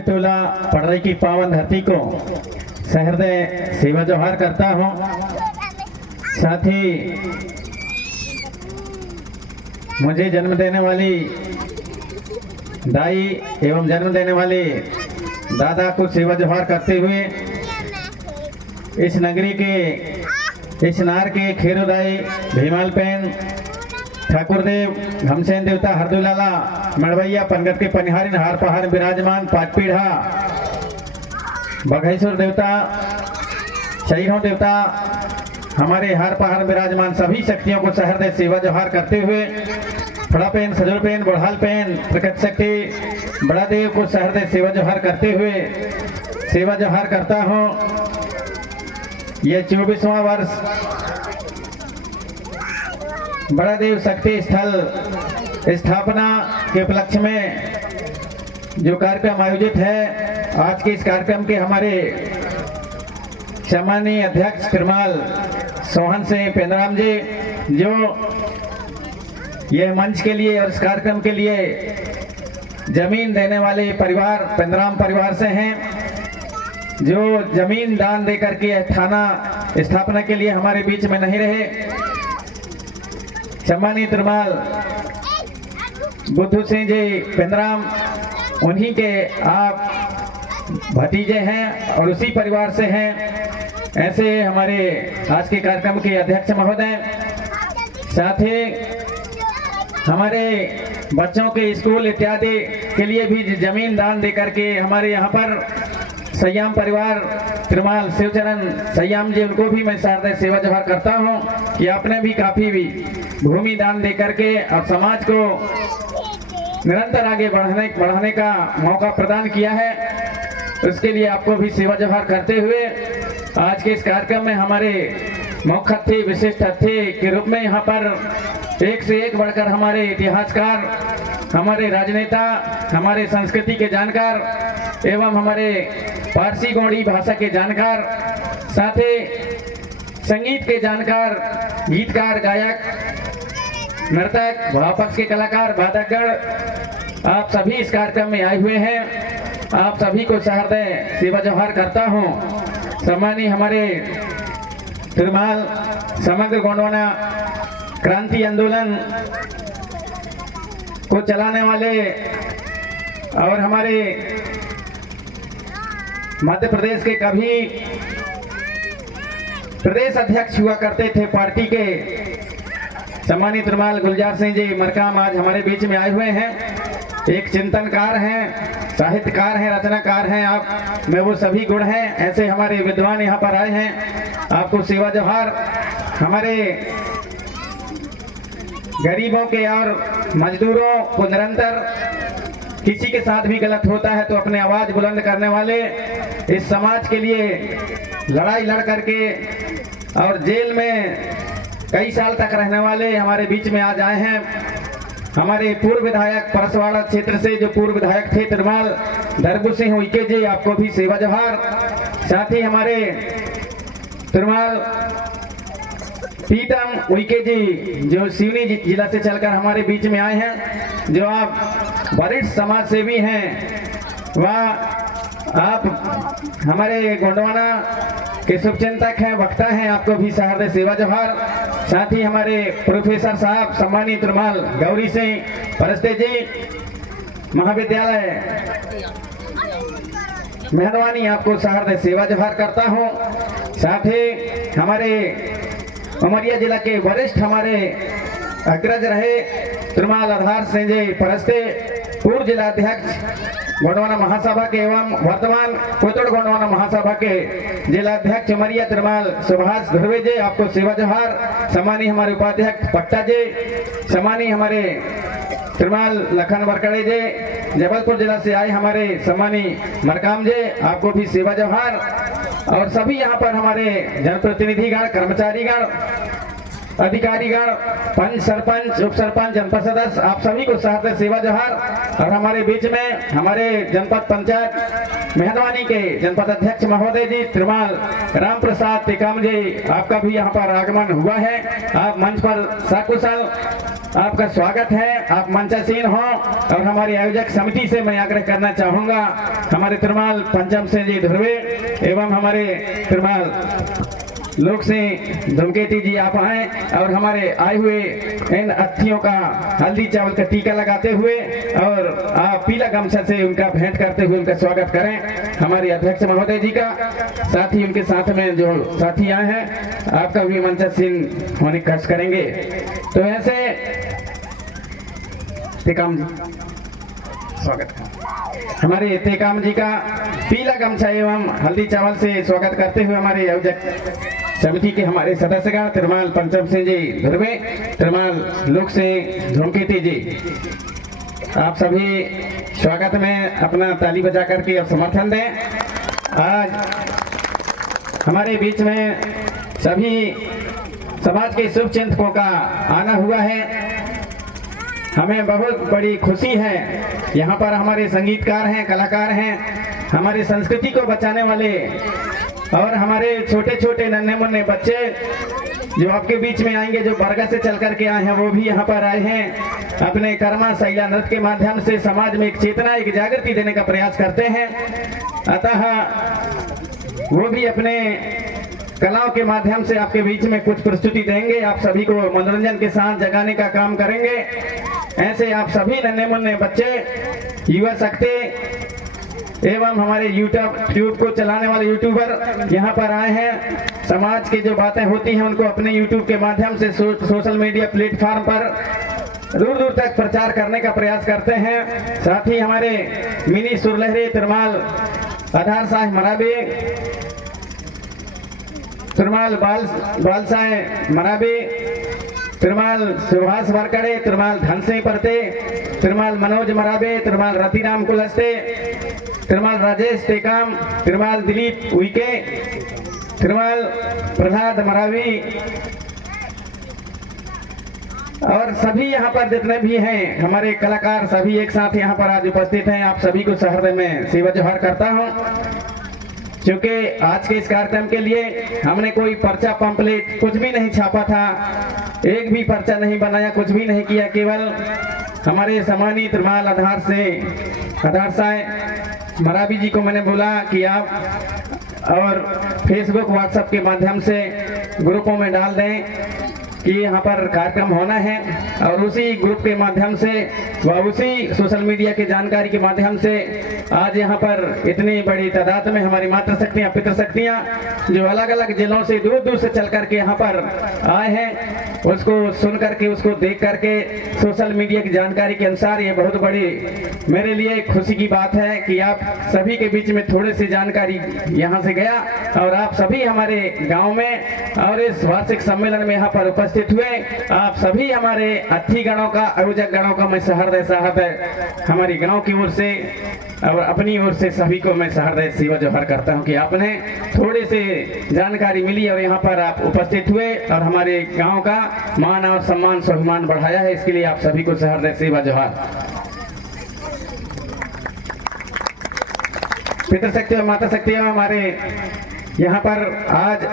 टोला पढ़ाई की पावन धरती को सहृदय सेवा जोहार करता हूँ। साथ ही मुझे जन्म देने वाली दाई एवं जन्म देने वाले दादा को सेवा जोहार करते हुए इस नगरी के इस नार के खेरुदाई भीमाल पेन ठाकुरदेव घमसेन देवता हरदुलाला मड़वैया पनगट के पनिहारी हार पहाड़ विराजमान पाटपीढ़ा बघेश्वर देवता शहीरों देवता हमारे हार पहाड़ विराजमान सभी शक्तियों को सहृदय सेवा जोहार करते हुए फड़ा पेन सजोल पेन बुढ़ाल पेन प्रकट शक्ति बड़ा देव को सहृदय सेवा जोहार करते हुए सेवा जोहार करता हूँ। यह 24वां वर्ष बड़ा देव शक्ति स्थल स्थापना के उपलक्ष्य में जो कार्यक्रम आयोजित है, आज के इस कार्यक्रम के हमारे सम्मानीय अध्यक्ष तिरमाल सोहन सिंह पेंद्राम जी जो यह मंच के लिए और इस कार्यक्रम के लिए जमीन देने वाले परिवार पेंद्राम परिवार से हैं, जो जमीन दान देकर के थाना स्थापना के लिए हमारे बीच में नहीं रहे। सम्मानीय तिरमाल बुद्धू सिंह जी पेंद्राम उन्हीं के आप भतीजे हैं और उसी परिवार से हैं। ऐसे हमारे आज के कार्यक्रम के अध्यक्ष महोदय, साथ ही हमारे बच्चों के स्कूल इत्यादि के लिए भी जमीन दान देकर के हमारे यहाँ पर सयाम परिवार तिरमाल शिवचरण सयाम जी, उनको भी मैं सहृदय सेवा जोहार करता हूँ कि आपने भी काफी भी भूमि दान दे करके और समाज को निरंतर आगे बढ़ाने का मौका प्रदान किया है। उसके लिए आपको भी सेवा जोहार करते हुए आज के इस कार्यक्रम में हमारे मुख्य अतिथि विशिष्ट अतिथि के रूप में यहाँ पर एक से एक बढ़कर हमारे इतिहासकार, हमारे राजनेता, हमारे संस्कृति के जानकार एवं हमारे पारसी गौड़ी भाषा के जानकार, साथ ही संगीत के जानकार, गीतकार, गायक, नर्तक, भावपक्ष के कलाकार, वादकगण, आप सभी इस कार्यक्रम में आए हुए हैं। आप सभी को सहृदय सेवा जोहार करता हूँ। सम्मानीय हमारे तिरमाल समग्र गोंडवाना क्रांति आंदोलन को चलाने वाले और हमारे मध्य प्रदेश के कभी प्रदेश अध्यक्ष हुआ करते थे पार्टी के सम्मानित तिरमाल गुलजार सिंह जी मरकाम आज हमारे बीच में आए हुए हैं। एक चिंतनकार हैं, साहित्यकार हैं, रचनाकार हैं आप में वो सभी गुण हैं। ऐसे हमारे विद्वान यहाँ पर आए हैं। आपको सेवा जोहार। हमारे गरीबों के और मजदूरों को निरंतर किसी के साथ भी गलत होता है तो अपने आवाज बुलंद करने वाले, इस समाज के लिए लड़ाई लड़ करके और जेल में कई साल तक रहने वाले हमारे बीच में आज आए हैं। हमारे पूर्व विधायक परसवाड़ा क्षेत्र से जो पूर्व विधायक थे तिरमाल दरबू सिंह उइके जी, आपको भी सेवा जोहार। साथ ही हमारे तिरमाल पीतम उइके जी जो सिवनी जिला से चलकर हमारे बीच में आए हैं, जो आप वरिष्ठ समाज सेवी हैं, वह आप हमारे गोंडवाना के शुभचिंतक हैं, वक्ता हैं, आपको भी सहृदय सेवा जोहार। साथ ही हमारे प्रोफेसर साहब सम्मानित तिरमाल गौरी सिंह परस्ते जी महाविद्यालय मेहरबानी, आपको सहृदय सेवा जोहार करता हूँ। साथ ही हमारे उमरिया जिला के वरिष्ठ हमारे अग्रज रहे तिरमाल आधार सिंह जी परस्ते, पूर्व जिला अध्यक्ष गोंडवाना महासभा के एवं वर्तमान कोतड़ गोंडवाना महासभा के जिला अध्यक्ष उमरिया तिरमाल सुभाष धुर्वे जी, आपको सेवा जोहार। सम्मानीय हमारे उपाध्यक्ष पट्टा जी, सम्मानीय हमारे तिरमाल लखन वरकड़े जी, जबलपुर जिला से आए हमारे सम्मानीय मरकाम जी, आपको भी सेवा जोहार। और सभी यहाँ पर हमारे जनप्रतिनिधिगण, कर्मचारीगण, अधिकारीगण, पंच, सरपंच, उप सरपंच, जनपद सदस्य, आप सभी को सहर्ष सेवा जोहार। और हमारे बीच में हमारे जनपद पंचायत मेहरबानी के जनपद अध्यक्ष महोदय जी त्रिमाल राम प्रसाद टेकाम जी, आपका भी यहाँ पर आगमन हुआ है। आप मंच पर सकुशल, आपका स्वागत है, आप मंचासीन हो। और हमारी आयोजक समिति से मैं आग्रह करना चाहूंगा, हमारे त्रिमाल पंचम सिंह जी ध्रुवे एवं हमारे त्रिमाल लोक सिंह धूमकेती जी आप आए और हमारे आए हुए इन अतिथियों का हल्दी चावल का टीका लगाते हुए और आप पीला गमछा से उनका भेंट करते हुए उनका स्वागत करें। हमारे अध्यक्ष महोदय जी का, साथ ही उनके साथ में जो साथी आए हैं आपका भी मंचासीन होने का कष्ट करेंगे। तो ऐसे टेकाम जी स्वागत है। हमारे टेकाम जी का पीला गमछा एवं हल्दी चावल से स्वागत करते हुए हमारे आयोजक समिति के हमारे सदस्यगण त्रिमाल पंचम सिंह जी ध्रुवे, त्रिमाल लोक सिंह धूमकेती जी, आप सभी स्वागत में अपना ताली बजा करके और समर्थन दें। आज हमारे बीच में सभी समाज के शुभ चिंतकों का आना हुआ है, हमें बहुत बड़ी खुशी है। यहाँ पर हमारे संगीतकार हैं, कलाकार हैं, हमारी संस्कृति को बचाने वाले और हमारे छोटे छोटे नन्हे मुन्ने बच्चे जो आपके बीच में आएंगे, जो बरगद से चल करके आए हैं, वो भी यहाँ पर आए हैं। अपने कर्मा शैला नृत्य के माध्यम से समाज में एक चेतना, एक जागृति देने का प्रयास करते हैं। अतः वो भी अपने कलाओं के माध्यम से आपके बीच में कुछ प्रस्तुति देंगे, आप सभी को मनोरंजन के साथ जगाने का काम करेंगे। ऐसे आप सभी नन्हे मुन्ने बच्चे, युवा शक्ति एवं हमारे यूट्यूब को चलाने वाले यूट्यूबर यहाँ पर आए हैं। समाज की जो बातें होती हैं उनको अपने यूट्यूब के माध्यम से सोशल मीडिया प्लेटफॉर्म पर दूर दूर तक प्रचार करने का प्रयास करते हैं। साथ ही हमारे मिनी सुरलहरे त्रिमाल आधार साह मराबे, त्रिमाल बालसाह मराबे, त्रिमाल सुभाष वारकड़े, त्रिमाल धनसिंह परते, त्रिमाल मनोज मराबे, त्रिमाल रतिराम कुलस्ते, त्रिमाल राजेश टेकाम, त्रिमाल दिलीप उइके, त्रिमाल प्रहलाद मरावी और सभी यहाँ पर जितने भी हैं हमारे कलाकार, सभी एक साथ यहाँ पर आज उपस्थित हैं। आप सभी को सहर्ष में सेवा जोहार करता हूँ। क्योंकि आज के इस कार्यक्रम के लिए हमने कोई पर्चा पंपलेट कुछ भी नहीं छापा था, एक भी पर्चा नहीं बनाया, कुछ भी नहीं किया। केवल हमारे सम्मानित त्रिमाल आधार साह मराबी जी को मैंने बोला कि आप और फेसबुक व्हाट्सएप के माध्यम से ग्रुपों में डाल दें कि यहाँ पर कार्यक्रम होना है, और उसी ग्रुप के माध्यम से व उसी सोशल मीडिया की जानकारी के माध्यम से आज यहाँ पर इतनी बड़ी तादाद में हमारी मातृशक्तियाँ, पितृशक्तियाँ जो अलग अलग जिलों से दूर दूर से चल करके यहाँ पर आए हैं, उसको सुन करके, उसको देख करके सोशल मीडिया की जानकारी के अनुसार ये बहुत बड़ी मेरे लिए खुशी की बात है कि आप सभी के बीच में थोड़ी सी जानकारी यहाँ से गया और आप सभी हमारे गाँव में और इस वार्षिक सम्मेलन में यहाँ पर उपस्थित हुए। आप सभी हमारे अतिथि गणों का, आयोजक गणों का मैं सहृदय हमारी गांव की ओर से और अपनी ओर से सभी को मैं सहृदय सेवा जोहार करता हूं कि आपने थोड़ी सी जानकारी मिली और यहाँ पर आप उपस्थित हुए और हमारे गांव का मान और सम्मान स्वाभिमान बढ़ाया है। इसके लिए आप सभी को सहृदय सेवा जोहार। पितृशक्ति और माता शक्ति हमारे यहाँ पर आज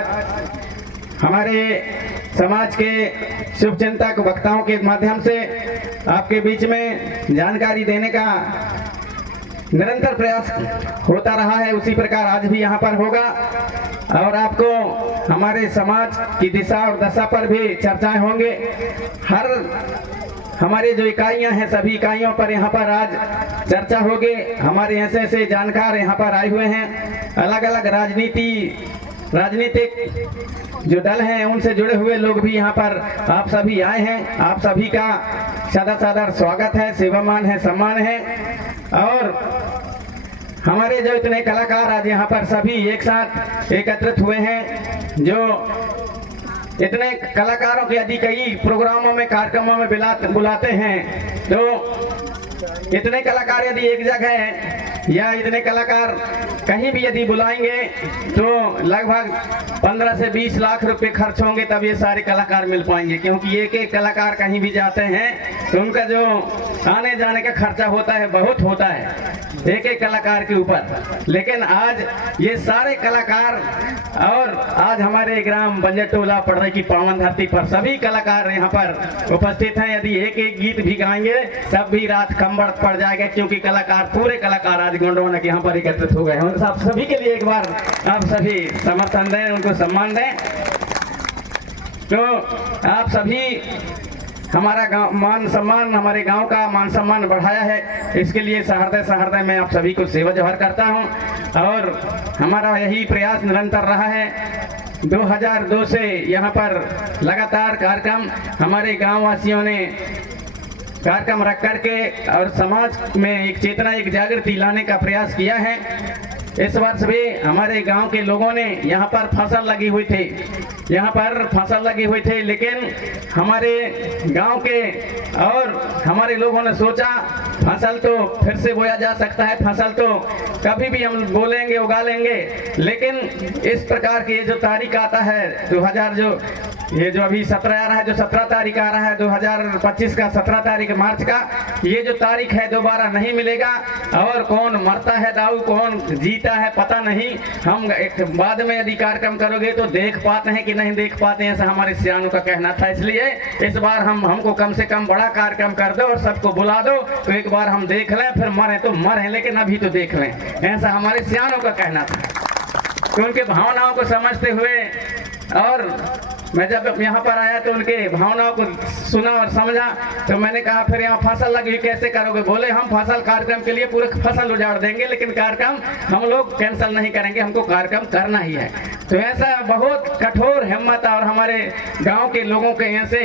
हमारे समाज के शुभ चिंतक वक्ताओं के माध्यम से आपके बीच में जानकारी देने का निरंतर प्रयास होता रहा है, उसी प्रकार आज भी यहाँ पर होगा और आपको हमारे समाज की दिशा और दशा पर भी चर्चाएं होंगे। हर हमारे जो इकाइयां हैं सभी इकाइयों पर यहाँ पर आज चर्चा होगी। हमारे ऐसे ऐसे जानकार यहाँ पर आए हुए हैं, अलग अलग राजनीतिक जो दल हैं उनसे जुड़े हुए लोग भी यहाँ पर आप सभी आए हैं। आप सभी का सादर स्वागत है, सेवामान है, सम्मान है। और हमारे जो इतने कलाकार आज यहाँ पर सभी एक साथ एकत्रित हुए हैं, जो इतने कलाकारों के यदि कई प्रोग्रामों में, कार्यक्रमों में बुलाते हैं, तो इतने कलाकार यदि एक जगह या इतने कलाकार कहीं भी यदि बुलाएंगे तो लगभग 15 से 20 लाख रुपए खर्च होंगे तब ये सारे कलाकार मिल पाएंगे, क्योंकि एक एक कलाकार कहीं भी जाते हैं तो उनका जो आने जाने का खर्चा होता है बहुत होता है एक एक कलाकार के ऊपर। लेकिन आज ये सारे कलाकार और आज हमारे ग्राम बंजरटोला पड़ने की पावन धरती पर सभी कलाकार यहाँ पर उपस्थित हैं। यदि एक एक गीत भी गाएंगे तब भी रात कंबड़ पड़ जाएगा, क्योंकि कलाकार पूरे कलाकार आज गोंडवाना के यहाँ पर एकत्रित हो गए हैं। आप सभी के लिए एक बार आप सभी समर्थन दें, उनको सम्मान दें। तो आप सभी हमारा गाँव मान सम्मान, हमारे गांव का मान सम्मान बढ़ाया है, इसके लिए सहृदय मैं आप सभी को सेवा जोहार करता हूं। और हमारा यही प्रयास निरंतर रहा है। 2002 से यहाँ पर लगातार कार्यक्रम हमारे गांव वासियों ने कार्यक्रम रख करके और समाज में एक चेतना, एक जागृति लाने का प्रयास किया है। इस वर्ष भी हमारे गांव के लोगों ने यहाँ पर फसल लगी हुई थी, लेकिन हमारे गांव के और हमारे लोगों ने सोचा फसल तो फिर से बोया जा सकता है, फसल तो कभी भी हम बोलेंगे उगा लेंगे, लेकिन इस प्रकार की ये जो तारीख आता है 2000 ये जो अभी 17 आ रहा है, जो 17 तारीख आ रहा है 2025 का 17 तारीख मार्च का, ये जो तारीख है दोबारा नहीं मिलेगा। और कौन मरता है दाऊ, कौन जीता है पता नहीं। हम एक बाद में यदि कार्यक्रम करोगे तो देख पाते हैं कि नहीं देख पाते हैं, ऐसा हमारे सियानों का कहना था। इसलिए इस बार हमको कम से कम बड़ा कार्यक्रम कर दो और सबको बुला दो, तो एक बार हम देख लें, फिर मरे तो मरे लेकिन अभी तो देख लें, ऐसा हमारे सियानों का कहना था। तो उनके भावनाओं को समझते हुए और मैं जब यहाँ पर आया तो उनके भावनाओं को सुना और समझा, तो मैंने कहा फिर यहाँ फसल लगी कैसे करोगे? बोले हम फसल कार्यक्रम के लिए पूरे फसल उजाड़ देंगे, लेकिन कार्यक्रम हम लोग कैंसिल नहीं करेंगे, हमको कार्यक्रम करना ही है। तो ऐसा बहुत कठोर हिम्मत और हमारे गांव के लोगों के ऐसे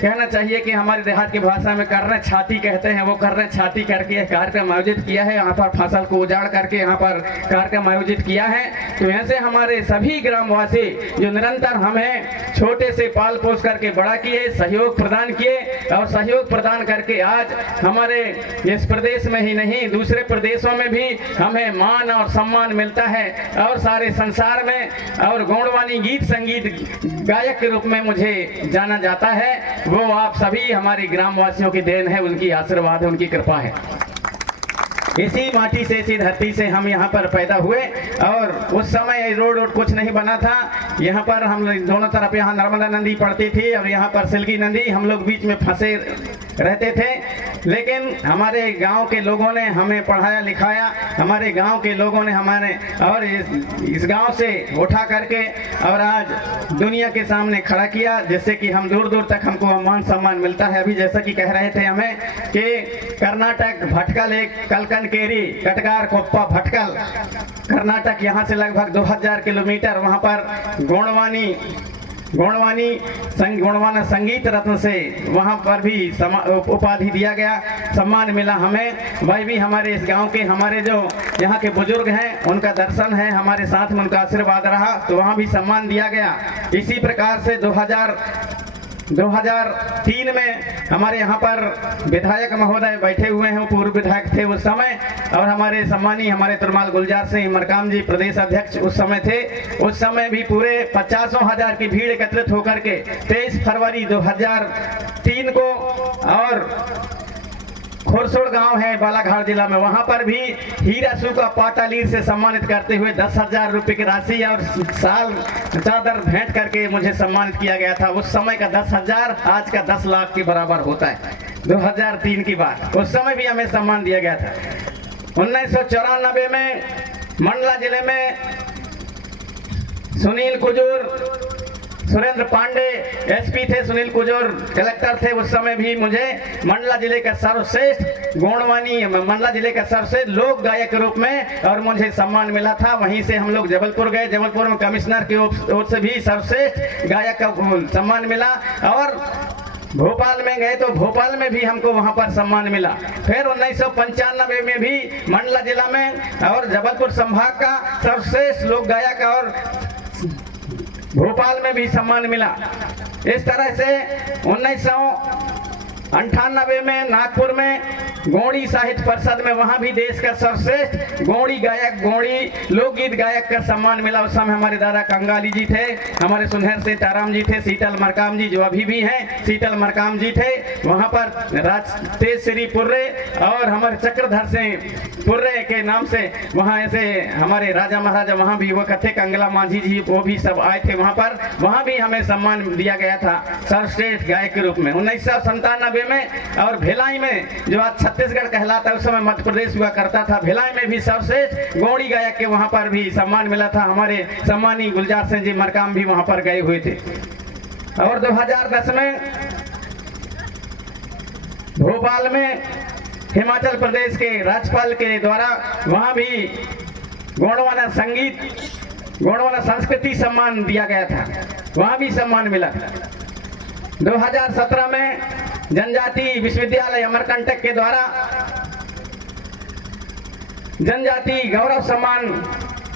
कहना चाहिए कि हमारे देहात की भाषा में कर रहे छाती कहते हैं, वो कर रहे छाती करके कार्यक्रम आयोजित किया है। यहाँ पर फसल को उजाड़ करके यहाँ पर कार्यक्रम आयोजित किया है। तो ऐसे हमारे सभी ग्रामवासी जो निरंतर हमें छोटे से पाल पोस करके बड़ा किए, सहयोग प्रदान किए और सहयोग प्रदान करके आज हमारे इस प्रदेश में ही नहीं दूसरे प्रदेशों में भी हमें मान और सम्मान मिलता है और सारे संसार में, और गोंडवानी गीत संगीत गायक के रूप में मुझे जाना जाता है। वो आप सभी हमारे ग्रामवासियों की देन है, उनकी आशीर्वाद है, उनकी कृपा है। इसी माटी से, इसी धरती से हम यहाँ पर पैदा हुए और उस समय रोड कुछ नहीं बना था। यहाँ पर हम दोनों तरफ यहाँ नर्मदा नदी पड़ती थी और यहाँ पर सिल्की नदी, हम लोग बीच में फंसे रहते थे। लेकिन हमारे गांव के लोगों ने हमें पढ़ाया लिखाया, हमारे गांव के लोगों ने हमारे और इस गांव से उठा करके और आज दुनिया के सामने खड़ा किया, जिससे कि हम दूर दूर तक हमको मान सम्मान मिलता है। अभी जैसा कि कह रहे थे हमें कि कर्नाटक भटकल एक कलकन केरी कटगार कोप्पा भटकल कर्नाटक, यहाँ से लगभग 2000 किलोमीटर, वहाँ पर गोंडवाना संगीत रत्न से वहाँ पर भी उपाधि दिया गया, सम्मान मिला हमें। वही भी हमारे इस गांव के हमारे जो यहाँ के बुजुर्ग हैं उनका दर्शन है, हमारे साथ में उनका आशीर्वाद रहा, तो वहाँ भी सम्मान दिया गया। इसी प्रकार से 2003 में हमारे यहाँ पर विधायक महोदय बैठे हुए हैं, पूर्व विधायक थे उस समय, और हमारे सम्मानी हमारे तुरमाल गुलजार सिंह मरकाम जी प्रदेश अध्यक्ष उस समय थे। उस समय भी पूरे 50,000 की भीड़ एकत्रित होकर के 23 फरवरी 2003 को और खोरसोड़ गांव है बालाघाट जिला में, वहां पर भी हीरा सू का पाटालीर से सम्मानित करते हुए 10,000 रुपए की राशि और साल चादर भेंट करके मुझे सम्मानित किया गया था। उस समय का 10,000 आज का 10 लाख के बराबर होता है। 2003 की बात, उस समय भी हमें सम्मान दिया गया था। 1994 में मंडला जिले में सुनील कुजूर, सुरेंद्र पांडे एसपी थे, सुनील कुजूर कलेक्टर थे। उस समय भी मुझे मंडला जिले का सर्वश्रेष्ठ गोंडवानी मंडला जिले का सर्वश्रेष्ठ लोक गायक के रूप में और मुझे सम्मान मिला था। वहीं से हम लोग जबलपुर गए, जबलपुर में कमिश्नर की ओर से भी सर्वश्रेष्ठ गायक का सम्मान मिला, और भोपाल में गए तो भोपाल में भी हमको वहां पर सम्मान मिला। फिर 1995 में भी मंडला जिला में और जबलपुर संभाग का सर्वश्रेष्ठ लोक गायक और भोपाल में भी सम्मान मिला। इस तरह से 1998 में नागपुर में गौड़ी साहित्य परिषद में वहां भी देश का सर्वश्रेष्ठ गौड़ी गायक, गौड़ी लोकगीत गायक का सम्मान मिला। उस समय हमारे दादा कंगाली जी थे, हमारे सुनहर से ताराम जी थे, शीतल मरकाम जी जो अभी भी हैं, शीतल मरकाम जी थे वहां पर, तेज श्री पुर्रे और हमारे चक्रधर सिंह पुर्रे के नाम से वहां ऐसे हमारे राजा महाराजा वहां भी हुआ करते, कंगला मांझी जी वो भी सब आए थे वहां पर, वहां भी हमें सम्मान दिया गया था सर्वश्रेष्ठ गायक के रूप में 1997 में। और भिलाई में जो आज छत्तीसगढ़ कहलाता है उस समय मध्य प्रदेश हुआ करता था, भिलाई में भी सर्वश्रेष्ठ गौड़ी गायक के वहां पर भी सम्मान मिला था। हमारे सम्मानी गुलजार सिंह जी मरकाम भी वहां पर गए हुए थे। और 2010 में भोपाल में हिमाचल प्रदेश के राज्यपाल के द्वारा वहां भी गोंडवाना संगीत, गोंडवाना संस्कृति सम्मान दिया गया था, वहां भी सम्मान मिला। 2017 में जनजाति विश्वविद्यालय अमरकंटक के द्वारा जनजाति गौरव सम्मान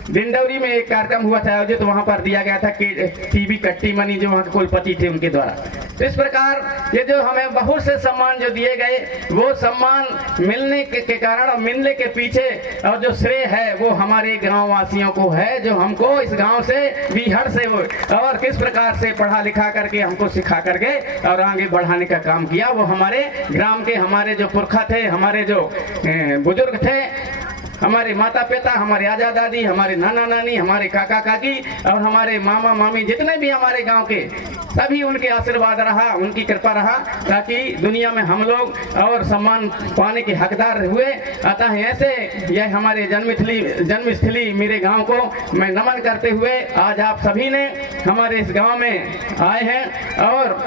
डिंडौरी में एक कार्यक्रम हुआ था आयोजित, तो वहां पर दिया गया था कि टीबी कट्टी मनी जो वहां के कुलपति थे उनके द्वारा। तो इस प्रकार ये जो हमें बहुत से सम्मान जो दिए गए, वो सम्मान मिलने के कारण और मिलने के पीछे और जो श्रेय है वो हमारे गांव वासियों को है, जो हमको इस गांव से बिहार से हो और किस प्रकार से पढ़ा लिखा करके हमको सिखा करके और आगे बढ़ाने का काम किया। वो हमारे ग्राम के हमारे जो पुरखा थे, हमारे जो बुजुर्ग थे, हमारे माता पिता, हमारे आजा दादी, हमारे नाना नानी, हमारे काका काकी और हमारे मामा मामी, जितने भी हमारे गांव के सभी, उनके आशीर्वाद रहा, उनकी कृपा रहा, ताकि दुनिया में हम लोग और सम्मान पाने के हकदार हुए। अतः ऐसे यह हमारे जन्मस्थली मेरे गांव को मैं नमन करते हुए आज आप सभी ने हमारे इस गांव में आए हैं। और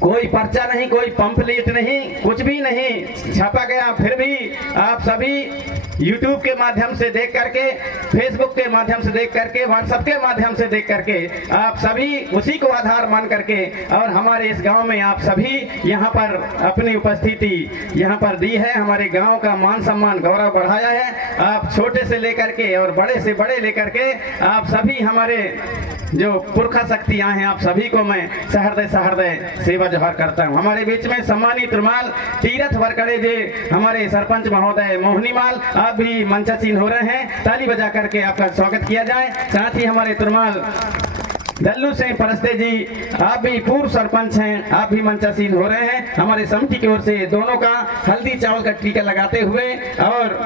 कोई पर्चा नहीं, कोई पंपलेट नहीं, कुछ भी नहीं छापा गया, फिर भी आप सभी YouTube के माध्यम से देख करके, Facebook के माध्यम से देख करके, WhatsApp के माध्यम से देख करके आप सभी उसी को आधार मान करके और हमारे इस गांव में आप सभी यहाँ पर अपनी उपस्थिति यहाँ पर दी है, हमारे गांव का मान सम्मान गौरव बढ़ाया है। आप छोटे से लेकर के और बड़े से बड़े लेकर के आप सभी हमारे जो पुरखा शक्तियाँ हैं, आप सभी को मैं सहृदय सेवा जोहार करता हूँ। हमारे बीच में सम्मानित रुमाल तीरथ वरकड़े जी हमारे सरपंच महोदय मोहनी माल, आप भी मंचासीन हो रहे हैं, ताली बजा करके आपका स्वागत किया जाए। साथ ही हमारे तुरमाल दल्लू सिंह परस्ते जी, आप भी पूर्व सरपंच हैं, आप भी मंचासीन हो रहे हैं। हमारे समिति की ओर से दोनों का हल्दी चावल का टीका लगाते हुए और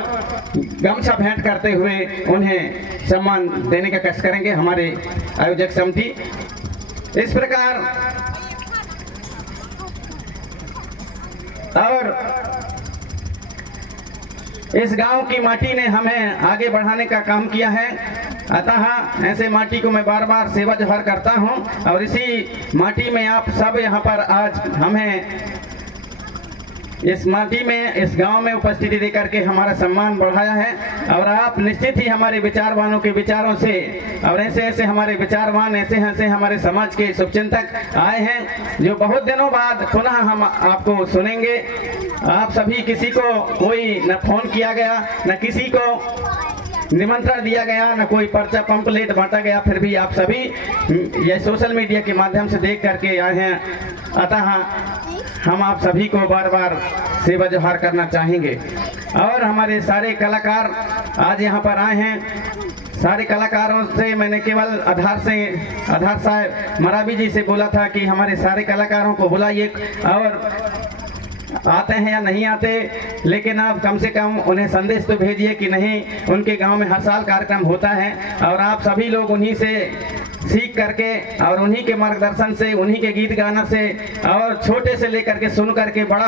गमछा भेंट करते हुए उन्हें सम्मान देने का कष्ट करेंगे हमारे आयोजक समिति। इस प्रकार और इस गांव की माटी ने हमें आगे बढ़ाने का काम किया है, अतः ऐसे माटी को मैं बार बार सेवा जोहार करता हूं। और इसी माटी में आप सब यहां पर आज हमें इस माटी में, इस गांव में उपस्थिति देकर के हमारा सम्मान बढ़ाया है। और आप निश्चित ही हमारे विचारवानों के विचारों से और ऐसे ऐसे हमारे विचारवान, ऐसे ऐसे हमारे समाज के शुभचिंतक आए हैं जो बहुत दिनों बाद पुनः हम आपको सुनेंगे। आप सभी, किसी को कोई न फोन किया गया, न किसी को निमंत्रण दिया गया, न कोई पर्चा पंपलेट बांटा गया, फिर भी आप सभी यह सोशल मीडिया के माध्यम से देख करके आए हैं। अतः हम आप सभी को बार बार सेवा जोहार करना चाहेंगे। और हमारे सारे कलाकार आज यहाँ पर आए हैं। सारे कलाकारों से मैंने केवल आधार साहब मरावी जी से बोला था कि हमारे सारे कलाकारों को बुलाइए, और आते हैं या नहीं आते, लेकिन आप कम से कम उन्हें संदेश तो भेजिए कि नहीं, उनके गांव में हर साल कार्यक्रम होता है और आप सभी लोग उन्हीं से सीख करके और उन्हीं के मार्गदर्शन से, उन्हीं के गीत गाना से और छोटे से लेकर के सुन करके बड़ा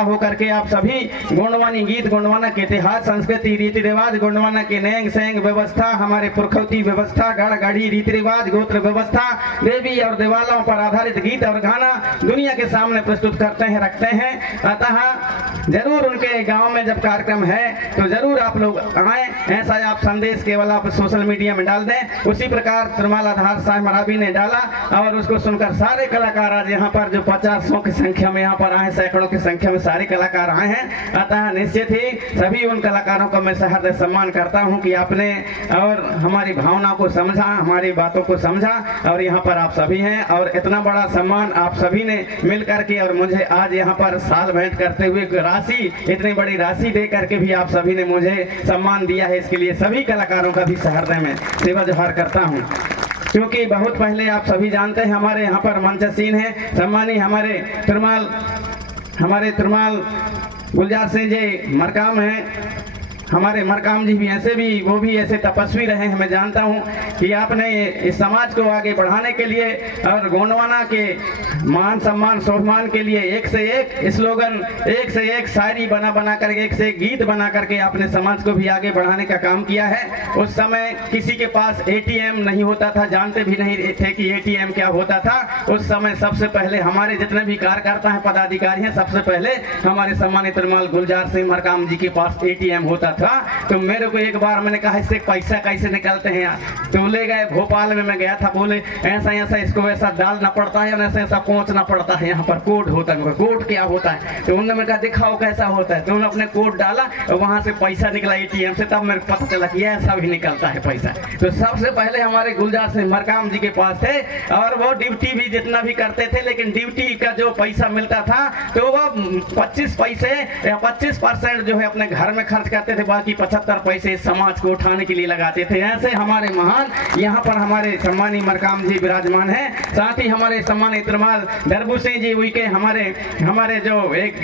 हो करके आप सभी गोंडवानी गीत, गोंडवाना के इतिहास, संस्कृति, रीति रिवाज, गोंडवाना के नैंग सेंग व्यवस्था, हमारे पुरखौती व्यवस्था, गढ़ गढ़ी रीति रिवाज, गोत्र व्यवस्था, देवी और देवालों पर आधारित गीत और गाना दुनिया के सामने प्रस्तुत करते हैं, रखते हैं। अतः जरूर उनके गांव में जब कार्यक्रम है तो जरूर आप लोग आए। ऐसा आप संदेश केवल आप सोशल मीडिया में डाल दें। उसी प्रकार तिरुमाल आधार प्रभात साहब मरावी ने डाला और उसको सुनकर सारे कलाकार आज यहाँ पर जो 50 की संख्या में यहाँ पर आए, सैकड़ों की संख्या में सारे कलाकार आए हैं। अतः निश्चित ही सभी उन कलाकारों का मैं सहृदय सम्मान करता हूँ कि आपने और हमारी भावना को समझा, हमारी बातों को समझा और यहाँ पर आप सभी हैं और इतना बड़ा सम्मान आप सभी ने मिल करके और मुझे आज यहाँ पर साल भेंट करते हुए राशि, इतनी बड़ी राशि दे करके भी आप सभी ने मुझे सम्मान दिया है। इसके लिए सभी कलाकारों का भी सहृदय में सेवा जोहार करता हूँ। क्योंकि बहुत पहले आप सभी जानते हैं हमारे यहाँ पर मंचसीन है सम्मानी हमारे तिरुमाल गुलजार सिंह जी मरकाम हैं। हमारे मरकाम जी भी ऐसे भी वो भी ऐसे तपस्वी रहे हैं। मैं जानता हूं कि आपने इस समाज को आगे बढ़ाने के लिए और गोंडवाना के मान सम्मान स्वाभिमान के लिए एक से एक स्लोगन, एक से एक शायरी बना करके, एक से एक गीत बना करके आपने समाज को भी आगे बढ़ाने का काम किया है। उस समय किसी के पास ATM नहीं होता था, जानते भी नहीं थे कि ATM क्या होता था। उस समय सबसे पहले हमारे जितने भी कार्यकर्ता हैं, पदाधिकारी हैं, सबसे पहले हमारे सम्मानित तिरुमाल गुलजार सिंह मरकाम जी के पास ATM होता था। तो मेरे को एक बार मैंने कहा इससे पैसा कैसे निकालते हैं यार, तो ले गए भोपाल में, मैं गया था, बोले ऐसा ऐसा इसको ऐसा डालना पड़ता है, ऐसा ऐसा कोचना पड़ता है, यहाँ पर कोड होता है। कोड क्या होता है? तो उन्होंने मैं कहा दिखाओ कैसा होता है। तो उन्होंने अपने कोड डाला और वहां से पैसा निकला ATM से, तब मेरे को पता चला कि ऐसा भी निकलता है पैसा। तो सबसे पहले हमारे गुलजार सिंह मरकाम जी के पास थे और वो ड्यूटी भी जितना भी करते थे, लेकिन ड्यूटी का जो पैसा मिलता था तो वो 25 पैसे या 25% जो है अपने घर में खर्च करते थे, बाकी 75 पैसे समाज को उठाने के लिए लगाते थे। ऐसे हमारे महान यहाँ पर हमारे सम्मानी मरकाम जी विराजमान हैं। साथ ही हमारे सम्मानी तिरुमाल दरबू सिंह जी उनके हमारे जो एक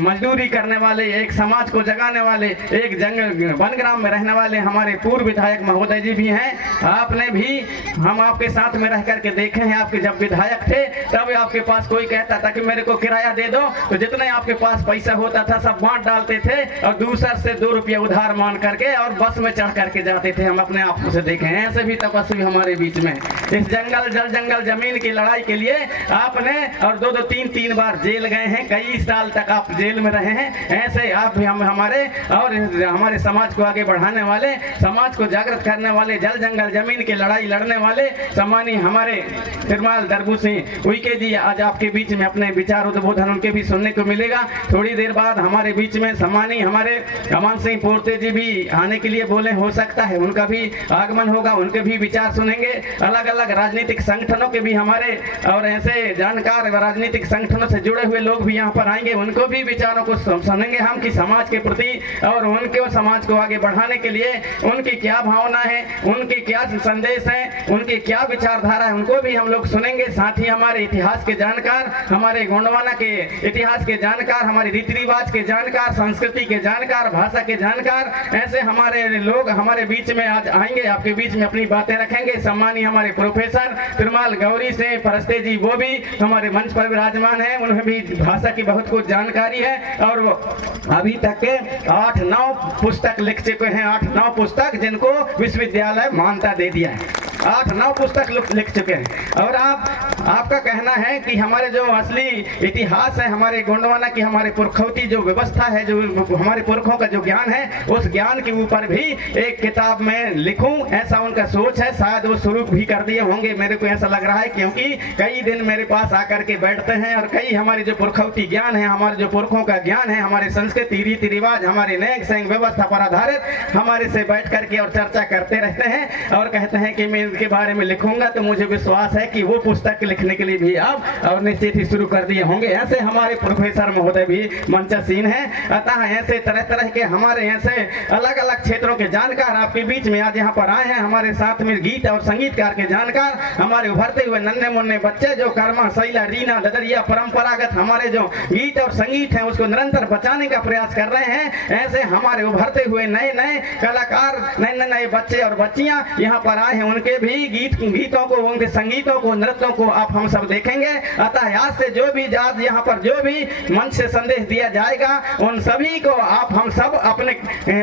मजदूरी करने वाले, एक समाज को जगाने वाले, एक जंगल वनग्राम में रहने वाले हमारे पूर्व विधायक महोदय जी भी हैं। आपने भी, हम आपके साथ में रह करके देखे हैं, आपके जब विधायक थे तब आपके पास कोई कहता था कि मेरे को किराया दे दो, तो जितने आपके पास पैसा होता था सब बांट डालते थे और दूसर से 2 रुपया उधार मान करके और बस में चढ़ करके जाते थे। हम अपने आप से देखे हैं, ऐसे भी तपस्वी हमारे बीच में। इस जंगल जमीन की लड़ाई के लिए आपने और 2-2 3-3 बार जेल गए हैं, कई साल तक आप जेल में रहे हैं। ऐसे आप भी हमारे और हमारे समाज को आगे बढ़ाने वाले, समाज को जागृत करने वाले, जंगल जमीन की लड़ाई लड़ने वाले सम्मानी हमारे तिरुमाल दरबू सिंह उइके जी आज आपके बीच में अपने विचार उद्बोधन उनके भी सुनने को मिलेगा। थोड़ी देर बाद हमारे बीच में सम्मानी हमारे अमन सिंह पोर्ते जी भी आने के लिए बोले, हो सकता है उनका भी आगमन होगा, उनके भी विचार सुनेंगे। अलग अलग राजनीतिक संगठनों के भी हमारे और ऐसे जानकार राजनीतिक संगठनों से जुड़े हुए लोग भी यहाँ पर आएंगे, उनको भी विचारों को सुनेंगे हम कि समाज के प्रति और उनके समाज को आगे बढ़ाने के लिए उनकी क्या भावना है, उनके क्या संदेश है, उनकी क्या विचारधारा है, उनको भी हम लोग सुनेंगे। साथ ही हमारे इतिहास के जानकार, हमारे गोंडवाना के इतिहास के जानकार, हमारे रीति रिवाज के जानकार, संस्कृति के जानकार, भाषा के जानकार, ऐसे हमारे लोग हमारे बीच में आज आएंगे, आपके बीच में अपनी बातें रखेंगे। सम्मानीय हमारे प्रोफेसर तिरुमाल गौरी से परस्ते जी वो भी हमारे मंच पर विराजमान है, उन्हें भी भाषा की बहुत कुछ जानकारी है और वो अभी तक के 8-9 पुस्तक लिख चुके हैं, 8-9 पुस्तक जिनको विश्वविद्यालय मान्यता दे दिया है, 8-9 पुस्तक लिख चुके हैं। और आपका कहना है कि हमारे जो असली इतिहास है, हमारे गोंडवाना की, हमारे पुरखौती जो व्यवस्था है, जो हमारे पुरखों का जो ज्ञान है, उस ज्ञान के ऊपर भी एक किताब में लिखूं, ऐसा उनका सोच है। शायद वो शुरू भी कर दिए होंगे, मेरे को ऐसा लग रहा है, क्योंकि कई दिन मेरे पास आकर के बैठते हैं और कई हमारे जो पुरखौती ज्ञान है, हमारे जो पुरखों का ज्ञान है, हमारे संस्कृति रीति रिवाज, हमारे नैक सैंग व्यवस्था पर आधारित हमारे से बैठ करके और चर्चा करते रहते हैं और कहते हैं कि मैं के बारे में लिखूंगा। तो मुझे विश्वास है कि वो पुस्तक लिखने के लिए भी आप और निश्चित ही शुरू कर दिए होंगे। ऐसे हमारे प्रोफेसर महोदय भी मंचसीन हैं। अतः ऐसे तरह तरह के हमारे ऐसे अलग अलग क्षेत्रों के जानकार आपके बीच में आज यहाँ पर आए हैं। हमारे साथ में गीत और संगीतकार के जानकार, हमारे उभरते हुए नन्हे मुन्ने बच्चे जो कर्मा शैला रीना ददरिया परंपरागत हमारे जो गीत और संगीत है उसको निरंतर बचाने का प्रयास कर रहे हैं। ऐसे हमारे उभरते हुए नए नए कलाकार, नए नए बच्चे और बच्चियां यहाँ पर आए हैं, उनके भी गीतों को, उनके संगीतों को, नृत्यों को आप हम सब देखेंगे। अतः आज से जो भी आज यहाँ पर जो भी मंच से संदेश दिया जाएगा उन सभी को आप हम सब अपने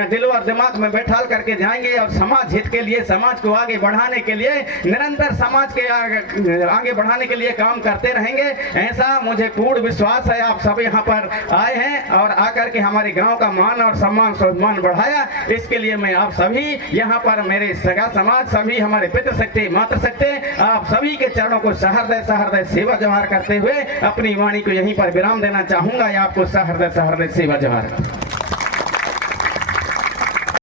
दिल और दिमाग में बैठा करके जाएंगे और समाज हित के लिए, समाज को आगे बढ़ाने के लिए, निरंतर समाज के आगे बढ़ाने के लिए काम करते रहेंगे। ऐसा मुझे पूर्ण विश्वास है। आप सब यहाँ पर आए हैं और आकर के हमारे गांव का मान और सम्मान बढ़ाया, इसके लिए मैं आप सभी यहाँ पर मेरे सगा समाज, सभी हमारे पितृ शक्ति मातृ शक्ति आप सभी के चरणों को सहृदय सेवा जोहार करते हुए अपनी वाणी को यहीं पर विराम देना चाहूंगा। आपको सहृदय सेवा जोहार।